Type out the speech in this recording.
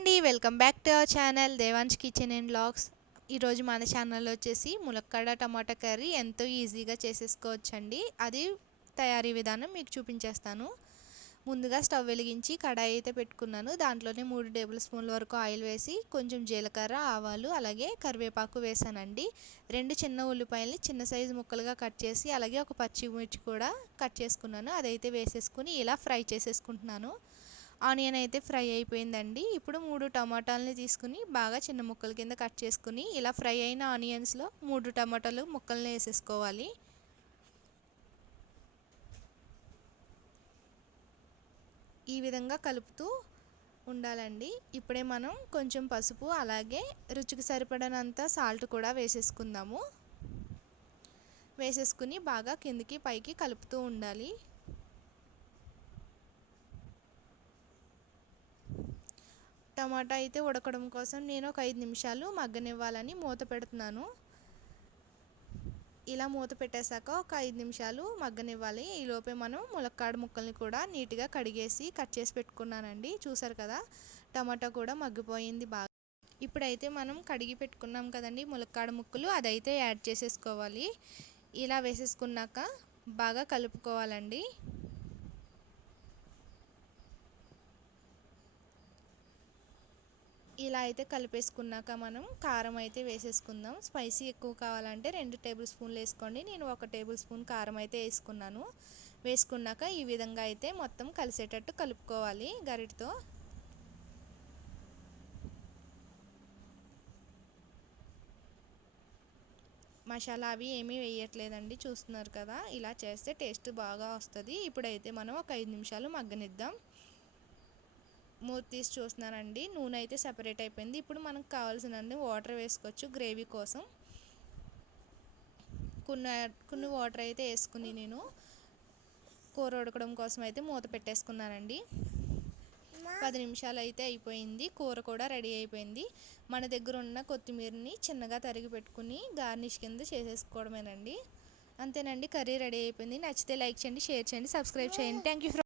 అండి welcome back to our channel Devans kitchen and blogs ఈరోజు మన ఛానల్లో వచ్చేసి ములక్కాడ టమాటా కర్రీ ఎంతో ఈజీగా చేసేసుకోవచ్చండి. అది తయారీ విధానం మీకు చూపించేస్తాను. ముందుగా స్టవ్ వెలిగించి కడాయి అయితే పెట్టుకున్నాను. దాంట్లోనే మూడు టేబుల్ స్పూన్ల వరకు ఆయిల్ వేసి కొంచెం జీలకర్ర ఆవాలు అలాగే కరివేపాకు వేసానండి. రెండు చిన్న ఉల్లిపాయలని చిన్న సైజు ముక్కలుగా కట్ చేసి అలాగే ఒక పచ్చిమిర్చి కూడా కట్ చేసుకున్నాను. అదైతే వేసేసుకుని ఇలా ఫ్రై చేసేసుకుంటున్నాను. ఆనియన్ అయితే ఫ్రై అయిపోయిందండి. ఇప్పుడు మూడు టమాటాలని తీసుకుని బాగా చిన్న ముక్కల కింద కట్ చేసుకుని ఇలా ఫ్రై అయిన ఆనియన్స్లో మూడు టమాటాలు ముక్కల్ని వేసేసుకోవాలి. ఈ విధంగా కలుపుతూ ఉండాలండి. ఇప్పుడే మనం కొంచెం పసుపు అలాగే రుచికి సరిపడనంత సాల్ట్ కూడా వేసేసుకుందాము. వేసేసుకుని బాగా కిందికి పైకి కలుపుతూ ఉండాలి. టమాటా అయితే ఉడకడం కోసం నేను ఒక ఐదు నిమిషాలు మగ్గనివ్వాలని మూత పెడుతున్నాను. ఇలా మూత పెట్టేశాక ఒక ఐదు నిమిషాలు మగ్గనివ్వాలి. ఈలోపే మనం ములక్కాడ ముక్కల్ని కూడా నీట్గా కడిగేసి కట్ చేసి పెట్టుకున్నానండి. చూసారు కదా టమాటా కూడా మగ్గిపోయింది బాగా. ఇప్పుడైతే మనం కడిగి పెట్టుకున్నాం కదండి ములక్కాడ ముక్కలు అదైతే యాడ్ చేసేసుకోవాలి. ఇలా వేసేసుకున్నాక బాగా కలుపుకోవాలండి. ఇలా అయితే కలిపేసుకున్నాక మనం కారం అయితే వేసేసుకుందాం. స్పైసీ ఎక్కువ కావాలంటే రెండు టేబుల్ స్పూన్లు వేసుకోండి. నేను ఒక టేబుల్ స్పూన్ కారం అయితే వేసుకున్నాను. వేసుకున్నాక ఈ విధంగా అయితే మొత్తం కలిసేటట్టు కలుపుకోవాలి గరిటతో. మసాలా అవి ఏమీ వేయట్లేదండి చూస్తున్నారు కదా. ఇలా చేస్తే టేస్ట్ బాగా వస్తుంది. ఇప్పుడైతే మనం ఒక ఐదు నిమిషాలు మగ్గనిద్దాం. మూత తీసి చూస్తున్నానండి. నూనె అయితే సపరేట్ అయిపోయింది. ఇప్పుడు మనకు కావాల్సినండి వాటర్ వేసుకోవచ్చు గ్రేవీ కోసం. కొన్ని కొన్ని వాటర్ అయితే వేసుకుని నేను కూర ఉడకడం కోసం అయితే మూత పెట్టేసుకున్నానండి. పది నిమిషాలు అయితే అయిపోయింది. కూర కూడా రెడీ అయిపోయింది. మన దగ్గర ఉన్న కొత్తిమీరని చిన్నగా తరిగి పెట్టుకుని గార్నిష్ కింద చేసేసుకోవడమేనండి. అంతేనండి. కర్రీ రెడీ అయిపోయింది. నచ్చితే లైక్ చేయండి షేర్ చేయండి సబ్స్క్రైబ్ చేయండి. Thank you